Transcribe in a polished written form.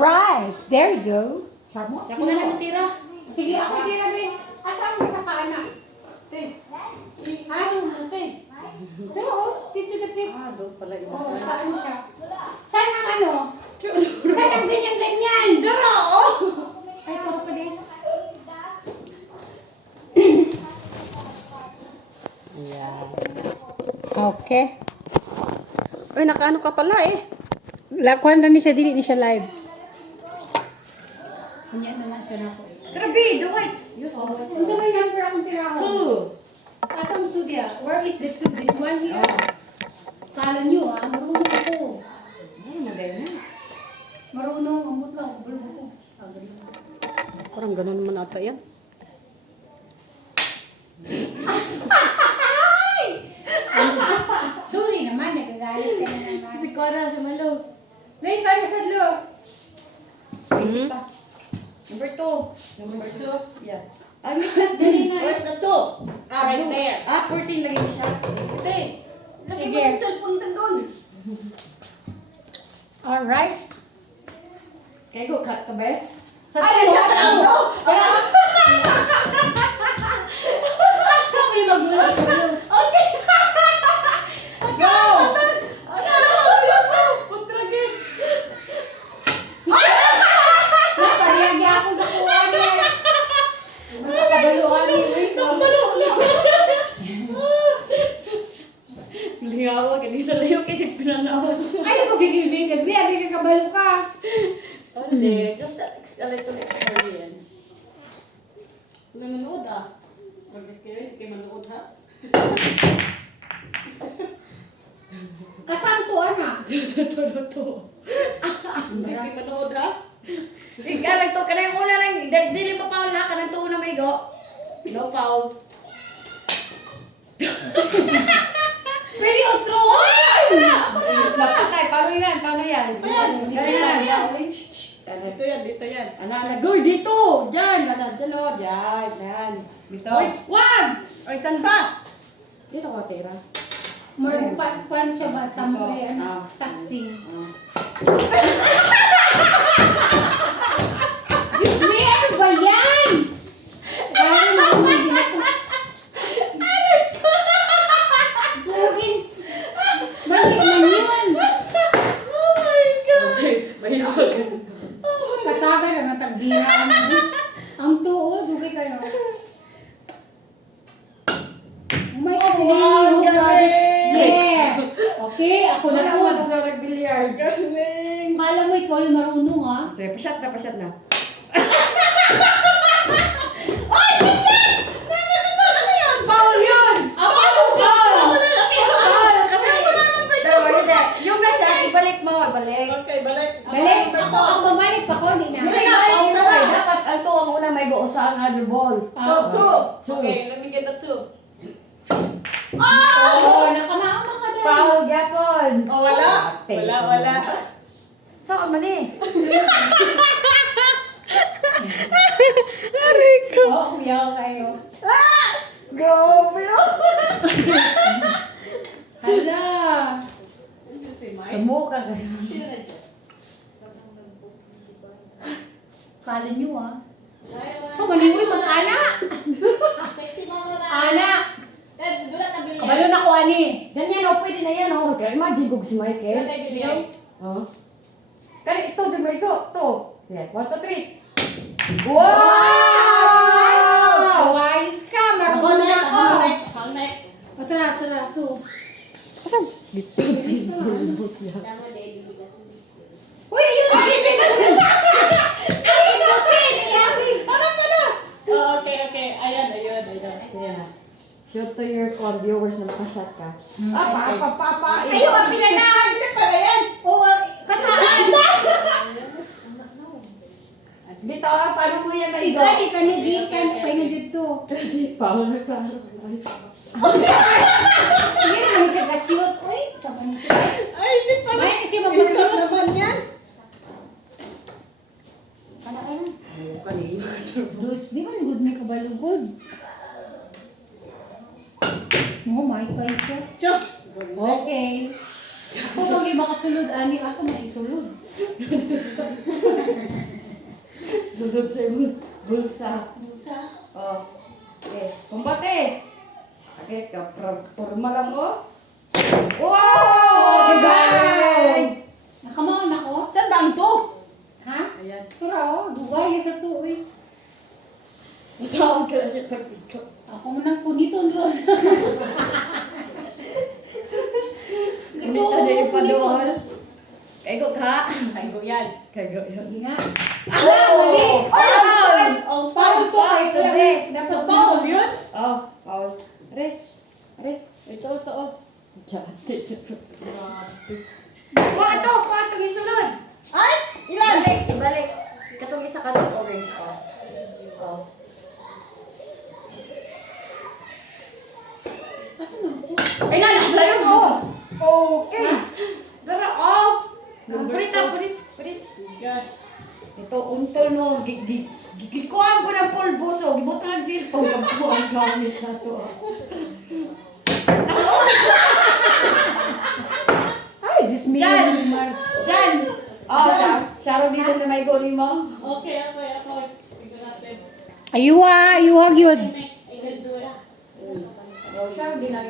right. There you go. Ako na lang tira. Sige, ako tira din. Asa mo sa kaana? Pero dito dito. Doon pala yun. Paano siya? Saan ang ano? Saan ang ganyan-ganyan? Dara, Ay, ito pa din. Ayan. Okay. Ay, nakaano ka pala eh. Lakuan na ni siya, dili ni siya live. Kanya na lang siya na ako. Grabe, the white. Kung sa may number akong tiraho. 2. Asa mo 2 dia? Where is the 2? This one here? Kala nyo marunong ako. Ay, magaling. Marunong, ambot lang. Bulong ko. Parang ganun naman ata yan. Sorry naman, nagagalit ka na naman. Si Cora sa malo. Wait, kaya sa dlo. Sisi pa. Number 2. Number 2? Yeah. Ay, miss lang, dali na. Where's the two? Right there. 14 lagi siya. Ate, lagi mo Sige. yung cellphone ka doon. Alright. Kaya go, cut ka ba? Sa tuwa. ano? Sa mo yung magulat. Okay. Go! Napariyagi ako sa kuha niya. Magkakabaluhan niya. Lingawa, ganun sa layo kasi pinanawan. Ay, mabigil-bigil. Bigil kabalo ka. Hindi, just a little experience. Nanonood ah. Mag-scary, kayo manood ha? Asam to, anak? Tuto. Hindi kayo manood ha? Ikaw, nagto ka na yung una lang. Dili pa paul na ka ng tuon na may go. No foul. Pwede otro! Napatay, paano yan? Paano yan? Ganyan. Dito yan, dito yan. Anak, goy, dito! Diyan! Diyan o, diyan. Yan. Dito. Oy, wag! Oy, saan ba? Dito ko, tira. Marupad siya ba? Tambay, ano? Taxi. Diyos me, ano ba yan? Kaya naman hindi na po. Buhin. Mali man yun. Oh my God! Mahirap. Kasaga na matagdina. Ang tuo, dugay kayo. Umay kasi niliho ka. Yeah. Okay, ako na po. Wala sa nag-billiard. Galing! Kala mo ikaw yung marunong ha? Sige, pasyat na, pasyat na. Foul yun! Ako! Foul! Kasi, yung nasa, ibalik mo, ibalik. Okay, balik. Balik! Ako ang babalik pa ko, di na. Hindi na, foul na kayo. Dapat, ito ang una may go sa ang other ball. So, two. Two. Okay, let me get the two. Oo, nakamaama ka doon. Foul, Japon. Oh, wala. Wala. Saan ka mali? Oo, kuyaw kayo. Grabe oh! Hala! Tamo ka kayo. Kala nyo ah. So, maliwi mga anak. Sexy mama na. Anak! Dula na bilyan. Kabalo na ko ani. Ganyan o, pwede na yan o. Kaya imagine kung si Dula Michael. na bilyan. Oh. Kaya ito, di ba ito? Ito. Yeah, 1, 2, 3. Wow! Wise ka, Ako marunong next, ako. ako next. Ako next. O, tara, to. Asan? Dito. Dito siya. Uy, yun ang ibig. Ang ibutin! Oh, okay. Ayan. Yeah. Show to your viewers na nakashot ka. Papa. Kayo, kapila na. Hindi pala yan. O, pataan. Dito, paano mo yan Si naigo? Gani, kanigikan, pahinga dito. Paano na klaro? Hindi naman siya ka-shoot. Uy, sabi niya. Ay, hindi pala. May kasi Isot magbasot. naman yan. Kanina. Dus, di ba good may kabalugod? Oh, my God. Chok. Okay. Kung hindi makasulod, ani, asa mo isulod? Sunod sa imong bulsa. Musa. Oh. Okay, kumbate. Okay, forma lang oh. Wow! Galing! Nakamangan ako? Saan ba ang to? Ha? Ayan. Pero, dugay sa tuwi. Masawag ka na siya pag-ikaw. Ako mo nang puniton ron. Ito na yung padohol. Kaigo ka. Tayo yan. Kaigo yun. Sige nga. Oh! Foul! Oh, Foul to Foul kayo. to, be. Sa foul yun? Oh, foul. Are. Are. Ito, oh. Jate. Kuha ito gisulod. Ay! Ilan? Ibalik. Katong isa ka ng orange pa. Oh. Asan na ito? Ay na, sa'yo mo. Okay. Dara, oh. Pulit. Yes. Ito, untol no. Gikuhaan ko ng pulbo. So, gibutan ng cellphone. Pagkuha ang gamit na to. Ay, Diyos me. Jan! Oh, Sharon dito na may goli mo. Okay. Tignan natin. Ayuha gyud. I can do it. Oh, Sharon din na